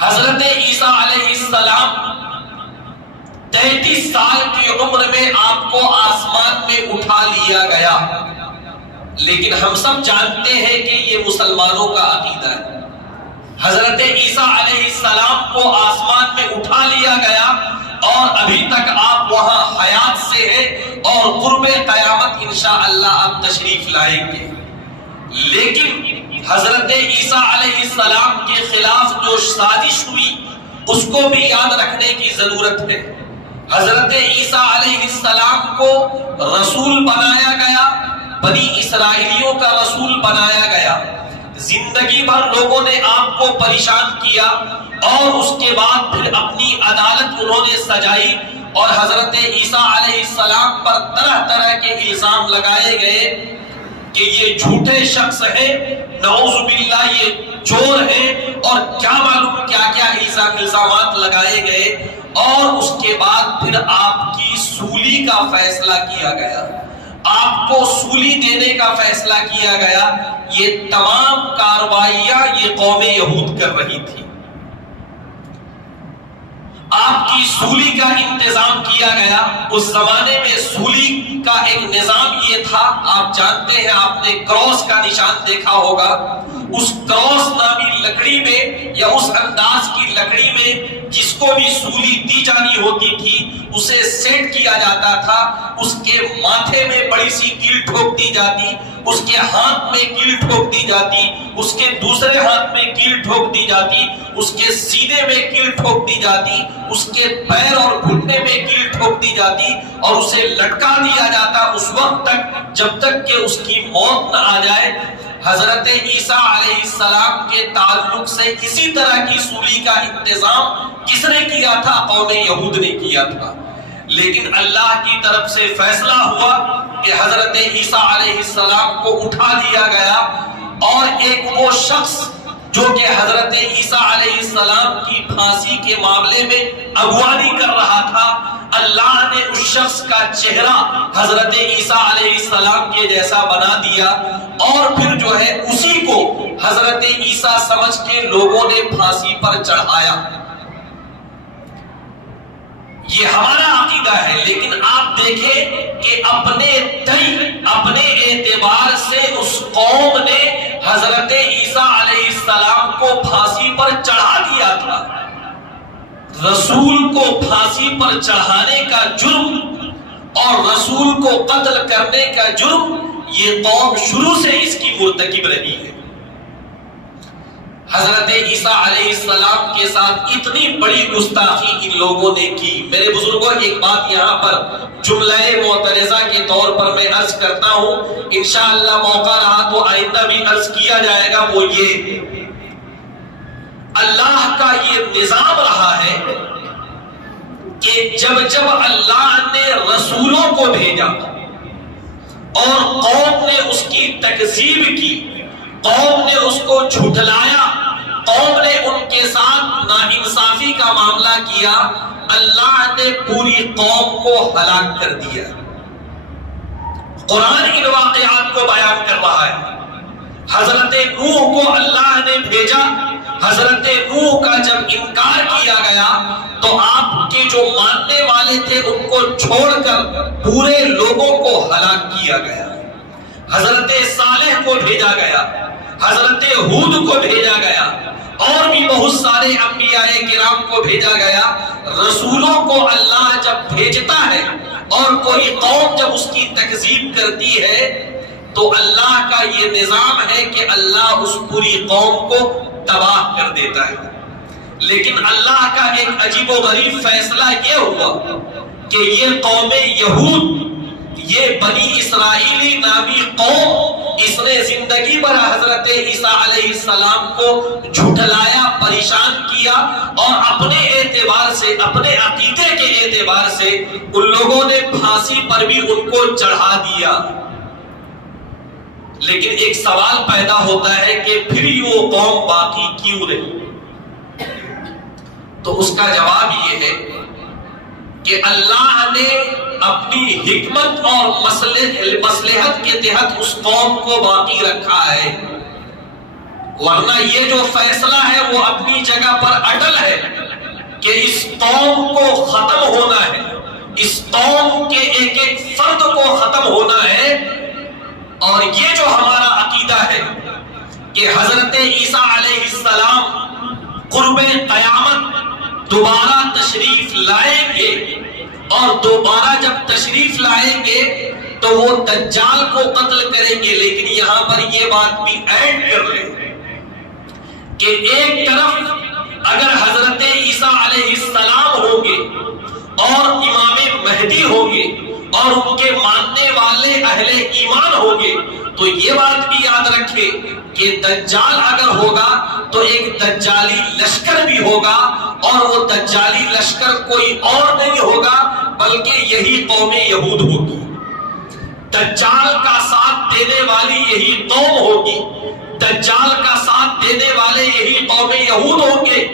حضرت عیسیٰ علیہ السلام 33 سال کی عمر میں آپ کو آسمان میں اٹھا لیا گیا، لیکن ہم سب جانتے ہیں کہ یہ مسلمانوں کا عقیدہ ہے۔ حضرت عیسیٰ علیہ السلام کو آسمان میں اٹھا لیا گیا اور ابھی تک آپ وہاں حیات سے ہیں اور قرب قیامت انشاءاللہ آپ تشریف لائیں گے۔ لیکن حضرت عیسیٰ علیہ السلام کے خلاف جو سازش ہوئی اس کو بھی یاد رکھنے کی ضرورت ہے۔ حضرت عیسیٰ علیہ السلام کو رسول بنایا گیا، بنی اسرائیلیوں کا رسول بنایا گیا، زندگی بھر لوگوں نے آپ کو پریشان کیا اور اس کے بعد پھر اپنی عدالت انہوں نے سجائی اور حضرت عیسیٰ علیہ السلام پر طرح طرح کے الزام لگائے گئے کہ یہ جھوٹے شخص ہیں، نعوذ باللہ یہ چور ہیں، اور کیا معلوم کیا کیا الزامات لگائے گئے، اور اس کے بعد پھر آپ کی سولی کا فیصلہ کیا گیا، آپ کو سولی دینے کا فیصلہ کیا گیا۔ یہ تمام کارروائیاں یہ قوم یہود کر رہی تھی۔ آپ کی سولی کا انتظام کیا گیا۔ اس زمانے میں سولی کا ایک نظام یہ تھا، آپ جانتے ہیں، آپ نے کراس کا نشان دیکھا ہوگا، اس کراس نامی لکڑی میں یا اس انداز کی لکڑی میں جس کو بھی سولی دی جانی ہوتی تھی اسے سیٹ کیا جاتا تھا، اس کے ماتھے میں بڑی سی کیل ٹھوک دی جاتی، اس کے ہاتھ میں کیل ٹھوک دی جاتی، اس کے دوسرے ہاتھ میں کیل ٹھوک دی جاتی، اس کے سینے میں کیل ٹھوک دی جاتی، اس کے پیر اور گھٹنے میں کیل ٹھوک دی جاتی اور اسے لٹکا دیا جاتا اس وقت تک جب تک کہ اس کی موت نہ آ جائے۔ حضرت عیسیٰ علیہ السلام کے تعلق سے اسی طرح کی سولی کا انتظام کس نے کیا تھا؟ قوم یہود نے کیا تھا۔ لیکن اللہ کی طرف سے فیصلہ ہوا کہ حضرت عیسیٰ علیہ السلام کو اٹھا دیا گیا، اور ایک وہ شخص جو کہ حضرت عیسیٰ علیہ السلام کی پھانسی کے معاملے میں اگوانی کر رہا تھا، اللہ نے اس شخص کا چہرہ حضرت عیسیٰ علیہ السلام کے جیسا بنا دیا، اور پھر جو ہے اسی کو حضرت عیسیٰ سمجھ کے لوگوں نے پھانسی پر چڑھایا۔ یہ ہمارا عقیدہ ہے، لیکن آپ دیکھیں کہ اپنے اعتبار سے اس قوم نے حضرت عیسیٰ علیہ السلام کو پھانسی پر چڑھا دیا تھا۔ رسول کو پھانسی پر چڑھانے کا جرم اور رسول کو قتل کرنے کا جرم یہ قوم شروع سے اس کی مرتکب رہی ہے۔ حضرت عیسیٰ علیہ السلام کے ساتھ اتنی بڑی گستاخی ان لوگوں نے کی۔ میرے بزرگوں، ایک بات یہاں پر جملہ معترضہ کے طور پر میں عرض کرتا ہوں، انشاءاللہ موقع رہا تو آئندہ بھی عرض کیا جائے گا، وہ یہ اللہ کا یہ نظام رہا ہے کہ جب اللہ نے رسولوں کو بھیجا اور قوم نے اس کی تکذیب کی، قوم نے اس کو جھٹلایا، قوم نے ان کے کے ساتھ ناانصافی کا معاملہ کیا، اللہ نے پوری قوم کو ہلاک کر دیا۔ قرآن ان واقعات کو بیان کر رہا ہے۔ حضرت نوح کو اللہ نے بھیجا، حضرت نوح کا جب انکار کیا گیا تو آپ کے جو ماننے والے تھے ان کو چھوڑ کر پورے لوگوں کو ہلاک کیا گیا۔ حضرت صالح کو بھیجا گیا، حضرت ہود کو بھیجا گیا، اور بھی بہت سارے انبیاء کرام کو بھیجا گیا۔ رسولوں کو اللہ جب بھیجتا ہے اور کوئی قوم جب اس کی تکذیب کرتی ہے تو اللہ کا یہ نظام ہے کہ اللہ اس پوری قوم کو تباہ کر دیتا ہے۔ لیکن اللہ کا ایک عجیب و غریب فیصلہ یہ ہوا کہ یہ قوم یہود، یہ بنی اسرائیلی نامی قوم، اس نے زندگی بھر حضرت عیسیٰ علیہ السلام کو جھٹلایا، پریشان کیا، اور اپنے اعتبار سے، اپنے عقیدے کے اعتبار سے ان لوگوں نے پھانسی پر بھی ان کو چڑھا دیا۔ لیکن ایک سوال پیدا ہوتا ہے کہ پھر وہ قوم باقی کیوں رہی؟ تو اس کا جواب یہ ہے کہ اللہ نے اپنی حکمت اور مصلحت کے تحت اس قوم کو باقی رکھا ہے، ورنہ یہ جو فیصلہ ہے وہ اپنی جگہ پر اٹل ہے کہ اس قوم کو ختم ہونا ہے، اس قوم کے ایک ایک فرد کو ختم ہونا ہے۔ اور یہ جو ہمارا عقیدہ ہے کہ حضرت عیسیٰ علیہ السلام قرب قیامت دوبارہ تشریف لائیں گے، اور دوبارہ جب تشریف لائیں گے تو وہ دجال کو قتل کریں گے۔ لیکن یہاں پر یہ بات بھی ایڈ کر لیں کہ ایک طرف اگر حضرت عیسیٰ علیہ السلام ہوں گے اور امام مہدی ہوں گے اور ان کے ماننے والے اہل ایمان ہوں گے، تو یہ بات بھی یاد رکھے کہ دجال اگر ہوگا تو ایک دجالی لشکر بھی ہوگا، اور وہ دجالی لشکر کوئی اور نہیں ہوگا بلکہ یہی قوم یہود ہوگی۔ دجال کا ساتھ دینے والی یہی قوم ہوگی، دجال کا ساتھ دینے والے یہی قوم یہود ہوں گے۔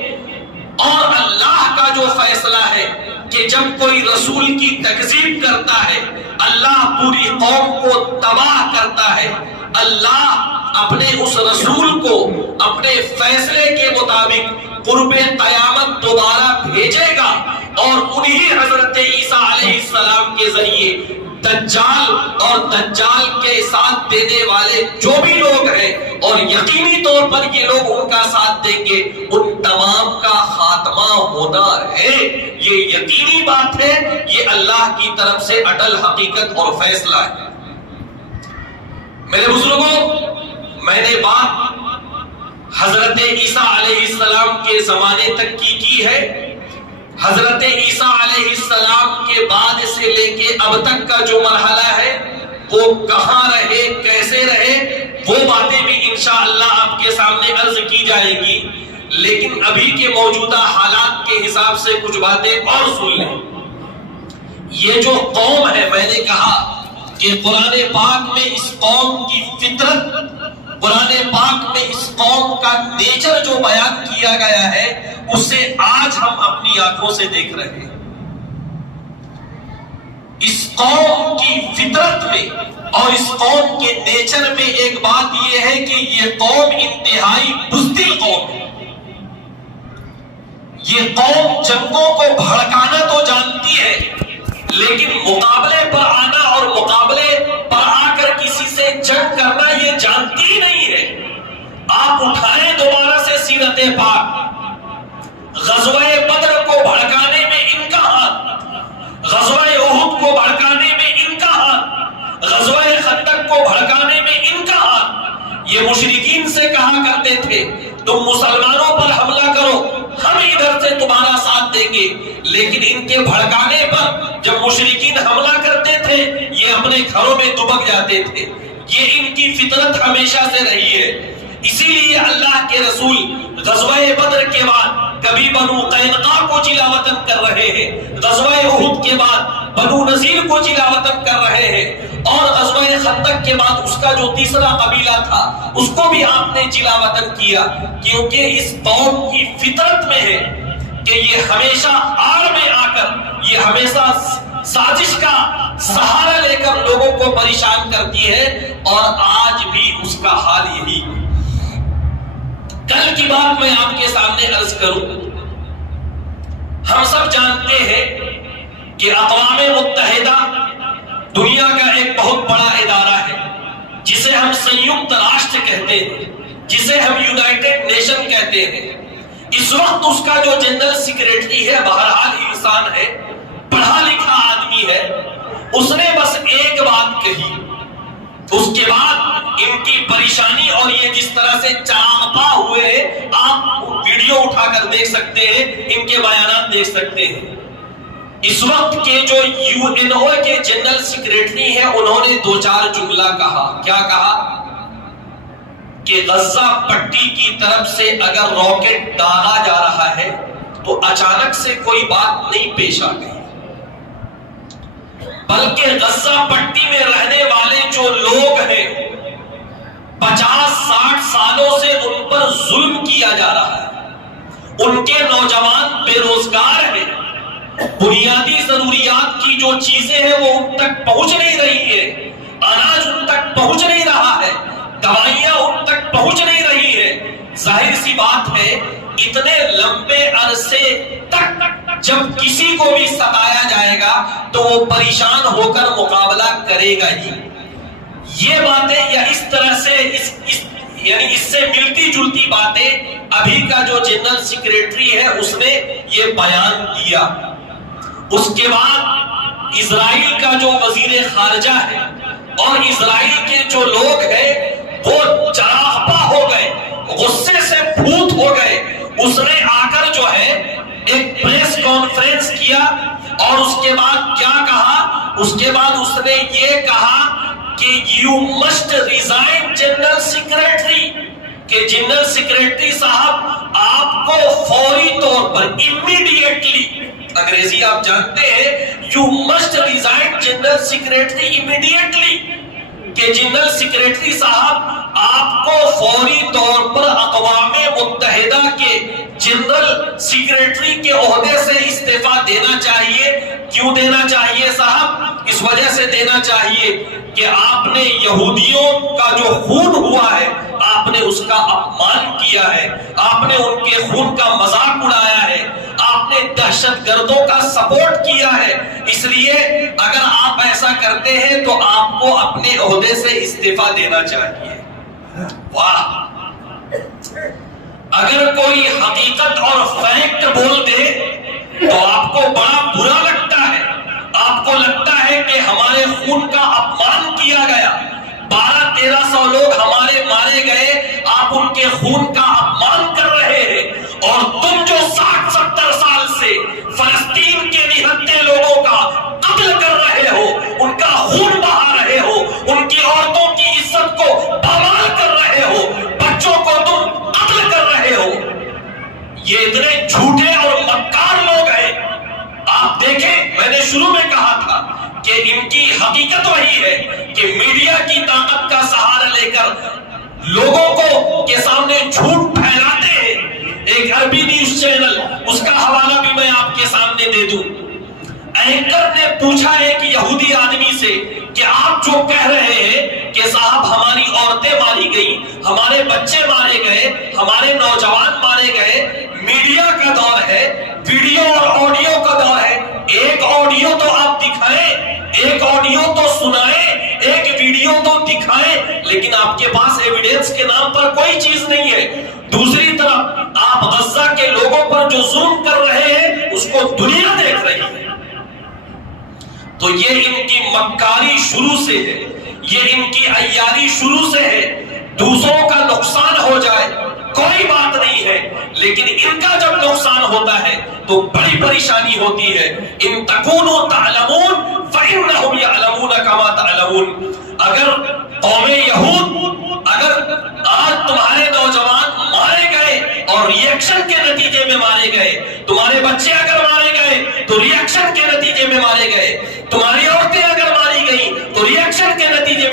اور اللہ کا جو فیصلہ ہے کہ جب کوئی رسول کی تکذیب کرتا ہے اللہ پوری قوم کو تباہ کرتا ہے۔ اللہ اپنے اس رسول کو اپنے فیصلے کے مطابق قرب قیامت دوبارہ بھیجے گا، اور انہی حضرت عیسیٰ علیہ السلام کے ذریعے دجال اور دجال کے ساتھ دینے والے جو بھی لوگ ہیں، اور یقینی طور پر یہ لوگ ان کا ساتھ دیں گے، ان تمام کا خاتمہ ہونا ہے۔ یہ یقینی بات ہے، یہ اللہ کی طرف سے اٹل حقیقت اور فیصلہ ہے۔ میرے بزرگوں، میں نے بات حضرت عیسیٰ علیہ السلام کے زمانے تک کی ہے۔ حضرت عیسیٰ علیہ السلام کے بعد سے لے کے اب تک کا جو مرحلہ ہے وہ کہاں رہے، کیسے رہے، وہ باتیں بھی انشاءاللہ آپ کے سامنے عرض کی جائے گی۔ لیکن ابھی کے موجودہ حالات کے حساب سے کچھ باتیں اور سن لیں۔ یہ جو قوم ہے، میں نے کہا کہ قرآن پاک میں اس قوم کی فطرت، قرآن پاک میں اس قوم کا نیچر جو بیان کیا گیا ہے اسے آج ہم اپنی آنکھوں سے دیکھ رہے ہیں۔ اس قوم کی فطرت میں اور اس قوم کے نیچر میں ایک بات یہ ہے کہ یہ قوم انتہائی بزدل قوم ہے۔ یہ قوم جنگوں کو بھڑکانا تو جانتی ہے، لیکن مقابلے پر آنا اور مقابلے پر آ کر کسی سے جنگ کرنا یہ جانتی ہی نہیں ہے۔ آپ اٹھائیں دوبارہ سے سیرت پاک، غزوہ بدر کو بھڑکانے میں ان کا ہاتھ، غزوہ احد کو بھڑکانے میں ان کا ہاتھ، غزوہ خندق کو بھڑکانے میں ان کا ہاتھ۔ یہ مشرکین سے کہا کرتے تھے تم مسلمانوں پر حملہ کرو، ہم ادھر سے تمہارا ساتھ دیں گے، لیکن ان کے بھڑکانے پر جب مشرکین حملہ کرتے تھے یہ اپنے گھروں میں دبک جاتے تھے۔ یہ ان کی فطرت ہمیشہ سے رہی ہے۔ اسی لیے اللہ کے رسول غزوہ بدر کے بعد کبھی بنو قینقاع کو جلا وطن کر رہے ہیں، غزوہ احد کے بعد بنو نذیر کو جلا وطن کر رہے ہیں، اور غزوہ خندق کے بعد اس کا جو تیسرا قبیلہ تھا اس کو بھی آپ نے جلا وطن کیا، کیونکہ اس قوم کی فطرت میں ہے کہ یہ ہمیشہ آڑ میں آ کر، یہ ہمیشہ سازش کا سہارا لے کر لوگوں کو پریشان کرتی ہے، اور آج بھی اس کا حال یہی ہے۔ کل کی بات میں آپ کے سامنے عرض کروں، ہم سب جانتے ہیں کہ اقوام متحدہ دنیا کا ایک بہت بڑا ادارہ ہے، جسے ہم سنیکت راشٹر کہتے ہیں، جسے ہم یونائٹڈ نیشن کہتے ہیں۔ اس وقت اس کا جو جنرل سیکریٹری ہے، بہرحال انسان ہے، پڑھا لکھا آدمی ہے، اس نے بس ایک بات کہی، اس کے بعد ان کی پریشانی اور یہ جس طرح سے چاپا ہوئے، آپ ویڈیو اٹھا کر دیکھ سکتے ہیں، ان کے بیانات دیکھ سکتے ہیں۔ اس وقت کے جو UN کے جنرل سیکریٹری ہیں، انہوں نے دو چار جملہ کہا۔ کیا کہا؟ کہ غزہ پٹی کی طرف سے اگر راکٹ داغا جا رہا ہے تو اچانک سے کوئی بات نہیں پیش آ گئی، بلکہ غزہ پٹی میں رہنے والے جو لوگ ہیں 50-60 سالوں سے ان پر ظلم کیا جا رہا ہے، ان کے نوجوان بے روزگار ہیں، بنیادی ضروریات کی جو چیزیں ہیں وہ ان تک پہنچ نہیں رہی ہے، اناج ان تک پہنچ نہیں رہا ہے، دوائیاں ان تک پہنچ نہیں رہی ہے۔ ظاہر سی بات ہے اتنے لمبے عرصے تک جب کسی کو بھی ستایا جائے گا تو وہ پریشان ہو کر مقابلہ کرے گا ہی۔ یہ باتیں یا اس طرح سے یعنی اس سے ملتی جلتی باتیں ابھی کا جو جنرل سیکریٹری ہے اس نے یہ بیان دیا۔ اس کے بعد اسرائیل کا جو وزیر خارجہ ہے اور اسرائیل کے جو لوگ ہیں وہ چراغپا ہو گئے، غصے سے بھوت ہو گئے۔ اس نے آ کر جو ہے ایک پریس کانفرنس کیا، اور اس کے بعد کیا کہا؟ اس کے بعد اس نے یہ کہا کہ you must resign general secretary, کہ جنرل سیکریٹری صاحب آپ کو فوری طور پر امیڈیٹلی، انگریزی آپ جانتے ہیں، you must resign general secretary immediately, کہ جنرل سیکریٹری صاحب آپ کو فوری طور پر اقوام متحدہ کے جنرل سیکریٹری کے عہدے سے استعفیٰ دینا چاہیے۔ کیوں دینا چاہیے صاحب؟ اس وجہ سے دینا چاہیے کہ آپ نے یہودیوں کا جو خون ہوا ہے آپ نے اس کا اپمان کیا ہے، آپ نے ان کے خون کا مذاق اڑایا ہے، آپ نے دہشت گردوں کا سپورٹ کیا ہے، اس لیے اگر آپ ایسا کرتے ہیں تو آپ کو اپنے عہدے سے استعفیٰ دینا چاہیے۔ واہ! اگر کوئی حقیقت اور فیکٹ بول دے تو آپ کو بڑا برا لگتا ہے، آپ کو لگتا ہے کہ ہمارے خون کا اپمان کیا گیا، 1200-1300 لوگ ہمارے مارے گئے، آپ ان کے خون کا اپمان کر رہے ہیں، اور تم جو 60-70 سال سے فلسطین کے نہتے لوگوں کا قتل کر رہے ہو، ان کا خون بہا رہے ہو، ان کی عورتوں کی عزت کو پامال کر رہے ہو، بچوں کو تم قتل کر رہے ہو، یہ اتنے جھوٹے اور مکار لوگ ہیں۔ آپ دیکھیں، میں نے شروع میں کہا تھا کہ ان کی حقیقت وہی ہے کہ میڈیا کی طاقت کا سہارا لے کر لوگوں کو کے سامنے جھوٹ پھیلاتے ہیں۔ ایک عربی نیوز چینل، اس کا حوالہ بھی میں آپ کے سامنے دے دوں۔ اینکر نے پوچھا ایک یہودی آدمی سے کہ آپ جو کہہ رہے ہیں کہ صاحب ہماری عورتیں ماری گئی، ہمارے بچے مارے گئے، ہمارے نوجوان مارے گئے، میڈیا کا دور ہے، ویڈیو اور آڈیو کا دور ہے، ایک آڈیو تو آپ دکھائیں، ایک آڈیو تو سنائیں، ایک ویڈیو تو دکھائیں، لیکن آپ کے پاس ایویڈنس کے نام پر کوئی چیز نہیں ہے۔ دوسری طرف آپ غزہ کے لوگوں پر جو ظلم کر رہے ہیں اس کو دنیا دیکھ رہی ہے۔ تو یہ ان کی مکاری شروع سے ہے، یہ ان کی عیاری شروع سے ہے۔ دوسروں کا نقصان ہو جائے کوئی بات نہیں ہے، لیکن ان کا جب نقصان ہوتا ہے تو بڑی پریشانی ہوتی ہے۔ ان تکونوا تعلمون فإنهم يعلمون كما تعلمون۔ اگر قوم یہود، اگر آج تمہارے نوجوان مارے گئے اور ریئیکشن کے نتیجے میں مارے گئے، تمہارے بچے اگر مارے گئے تو ریئیکشن کے نتیجے میں مارے گئے، تمہاری عورتیں اگر ماری گئی تو ریئیکشن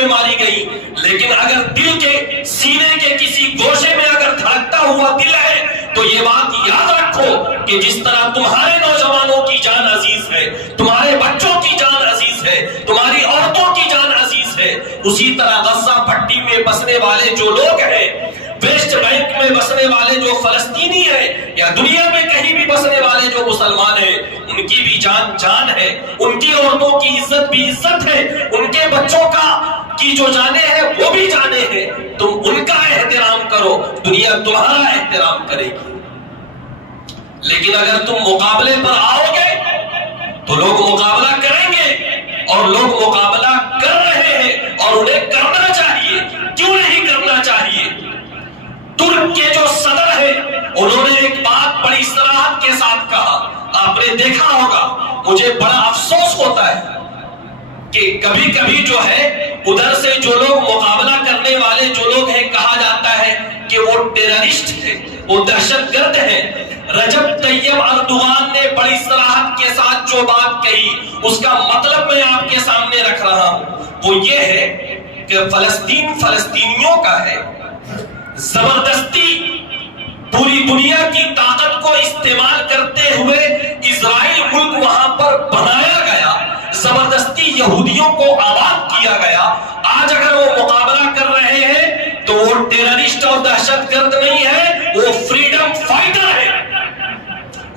میں ماری گئی، لیکن اگر دل کے سینے کے کسی گوشے میں اگر دھڑکتا ہوا دل ہے تو یہ بات یاد رکھو کہ جس طرح تمہارے نوجوانوں کی جان عزیز ہے، تمہارے بچوں کی جان عزیز ہے، تمہاری عورتوں کی جان عزیز ہے، اسی طرح غزہ پٹی میں بسنے والے جو لوگ ہیں، ویسٹ بینک میں بسنے والے جو فلسطینی ہیں، یا دنیا میں کہیں بھی بسنے والے جو مسلمان ہیں، ان کی بھی جان جان ہے، ان کی عورتوں کی عزت بھی عزت ہے، ان کے بچوں کی جو جانیں ہیں وہ بھی جانیں ہیں۔ تم ان کا احترام کرو، دنیا تمہارا احترام کرے گی۔ لیکن اگر تم مقابلے پر آؤ گے تو لوگ مقابلہ کریں گے، اور لوگ مقابلہ کر رہے ہیں اور انہیں کرنا چاہیے۔ کیوں نہیں کرنا چاہیے؟ ترک کے جو صدر ہے انہوں نے ایک بات بڑی صراحت کے ساتھ کہا، آپ نے دیکھا ہوگا، مجھے بڑا افسوس ہوتا ہے کہ کبھی کبھی جو ہے ادھر سے جو لوگ مقابلہ کرنے والے جو لوگ ہیں کہا جاتا ہے کہ وہ ٹیررسٹ ہیں، وہ دہشت گرد ہیں۔ رجب طیب اردوغان نے بڑی صراحت کے ساتھ جو بات کہی اس کا مطلب میں آپ کے سامنے رکھ رہا ہوں، وہ یہ ہے کہ فلسطین فلسطینیوں کا ہے۔ زبردستی پوری دنیا کی طاقت کو استعمال کرتے ہوئے اسرائیل ملک وہاں پر بنایا گیا، زبردستی یہودیوں کو آباد کیا گیا۔ آج اگر وہ مقابلہ کر رہے ہیں تو وہ ٹیررسٹ اور دہشت گرد نہیں ہے، وہ فریڈم فائٹر ہے،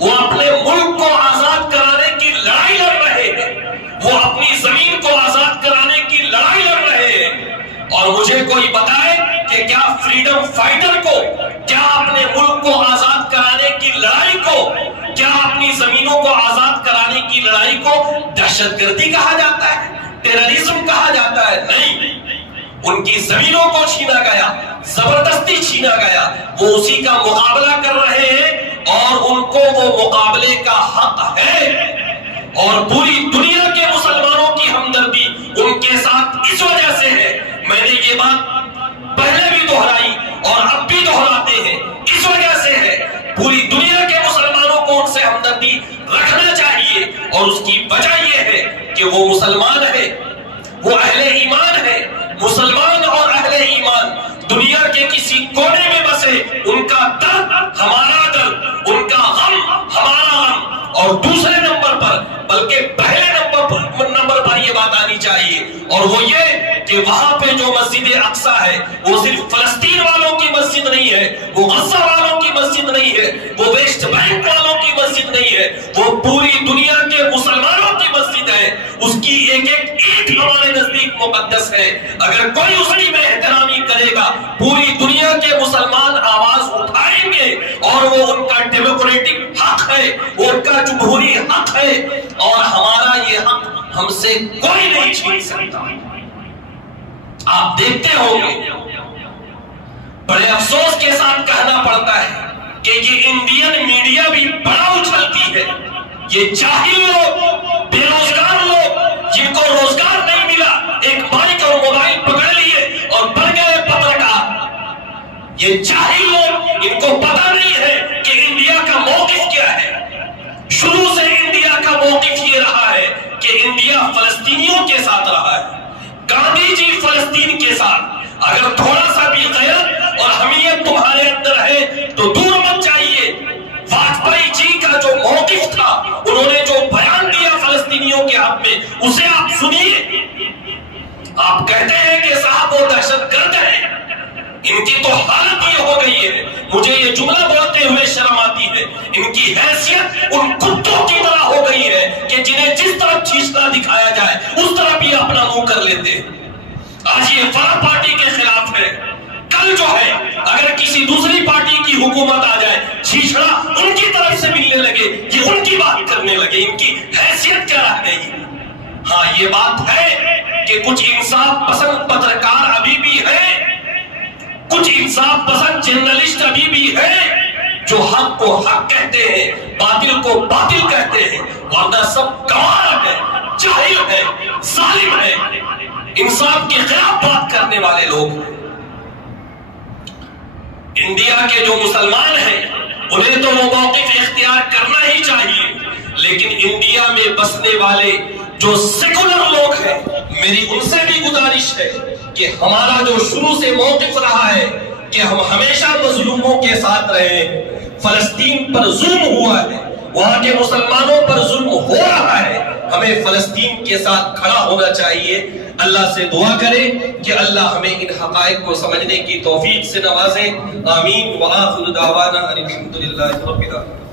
وہ اپنے ملک کو آزاد کرانے کی لڑائی لڑ رہے ہیں، وہ اپنی زمین کو آزاد کرانے کی لڑائی لڑ رہے ہیں۔ اور مجھے کوئی بتائے کہ کیا فریڈم فائٹر کو، کیا اپنے ملک کو آزاد کرانے کی لڑائی کو، کیا اپنی زمینوں کو آزاد کرانے کی لڑائی کو دہشت گردی کہا جاتا ہے، ٹیررزم کہا جاتا ہے؟ نہیں، ان کی زمینوں کو چھینا گیا، زبردستی چھینا گیا، وہ اسی کا مقابلہ کر رہے ہیں اور ان کو وہ مقابلے کا حق ہے۔ اور پوری دنیا کے مسلمانوں کی ہمدردی ان کے ساتھ اس وجہ سے ہے، میں نے یہ بات پہلے بھی دہرائی اور اب بھی دہراتے ہیں، اس وجہ سے ہے پوری دنیا کے مسلمانوں کو ان سے ہمدردی رکھنا چاہیے، اور اس کی وجہ یہ ہے کہ وہ مسلمان ہے، وہ اہل ایمان ہے۔ مسلمان اور اہل ایمان دنیا کے کسی کونے میں بسے، ان کا درد ہمارا درد، ان کا غم ہمارا غم۔ اور دوسرے نمبر پر، بلکہ پہلے نمبر پر یہ بات آنی چاہیے، اور وہ یہ کہ وہاں پہ جو مسجد اقصی ہے وہ صرف فلسطین والوں کی مسجد نہیں ہے، وہ غزہ والوں کی مسجد نہیں ہے، وہ ویسٹ بینک والوں کی مسجد نہیں ہے، وہ پوری دنیا کے مسلمانوں کی مسجد ہے۔ اس کی ایک ایک اینٹ ہمارے نزدیک مقدس ہے۔ اگر کوئی اس کی بے احترامی کرے گا، پوری دنیا کے مسلمان آواز اٹھائیں گے، اور وہ ان کا ڈیموکریٹک حق ہے، وہ ان کا جمہوری حق ہے، اور ہمارا یہ حق ہم سے کوئی نہیں چھین سکتا۔ آپ دیکھتے ہوں گے، بڑے افسوس کے ساتھ کہنا پڑتا ہے کہ یہ انڈین میڈیا بھی بڑا اچھلتی ہے۔ یہ جاہل لوگ، بے روزگار لوگ، جن کو روزگار نہیں ملا، ایک مائک اور موبائل پکڑ لیے اور بن گئے پترکار۔ یہ جاہل لوگ، ان کو پتہ نہیں ہے کہ انڈیا کا موقف کیا ہے۔ شروع سے انڈیا کا موقف یہ رہا ہے کہ انڈیا فلسطینیوں کے ساتھ رہا ہے، گاندھی جی فلسطین کے ساتھ۔ اگر تھوڑا سا بھی غیرت اور حمیت تمہارے اندر ہے تو دور مت جائیے۔ واجپئی جی کا جو موقف تھا، انہوں نے جو بیان دیا فلسطینیوں کے حق میں، اسے آپ سنیے۔ آپ کہتے ہیں کہ صاحب وہ دہشت گرد ہیں، ان کی تو حالت یہ ہو گئی ہے، مجھے یہ جملہ بولتے ہوئے شرم آتی ہے، ان کی حیثیت ان کتوں کی طرح ہو گئی ہے کہ جنہیں جس طرف چیخنا دکھایا جائے اس طرف ہی اپنا منہ کر لیتے ہیں۔ آج یہ فلاں پارٹی کے خلاف ہے، کل جو ہے اگر کسی دوسری پارٹی کی حکومت آ جائے، چھیچڑا ان کی طرف سے ملنے لگے، یہ ان کی بات کرنے لگے، ان کی حیثیت کیا رہ گئی۔ ہاں یہ بات ہے کہ کچھ انصاف پسند پترکار ابھی بھی ہیں، کچھ انصاف پسند جرنلسٹ ابھی بھی ہیں جو حق کو حق کہتے ہیں، باطل کو باطل کہتے ہیں، ورنہ سب گوار ہے، جاہل ہے، ظالم ہے، انصاف کے خلاف بات کرنے والے لوگ ہیں۔ انڈیا کے جو مسلمان ہیں انہیں تو وہ موقف اختیار کرنا ہی چاہیے، لیکن انڈیا میں بسنے والے جو سیکولر لوگ ہیں، میری ان سے بھی گزارش ہے کہ ہمارا جو شروع سے موقف رہا ہے کہ ہم ہمیشہ مظلوموں کے ساتھ رہے. فلسطین پر ظلم ہوا ہے، وہاں کے مسلمانوں پر ظلم ہو رہا ہے، ہمیں فلسطین کے ساتھ کھڑا ہونا چاہیے. اللہ سے دعا کریں کہ اللہ ہمیں ان حقائق کو سمجھنے کی توفیق سے نوازے. آمین. وآخر دعوانا ان الحمد للہ رب العالمین.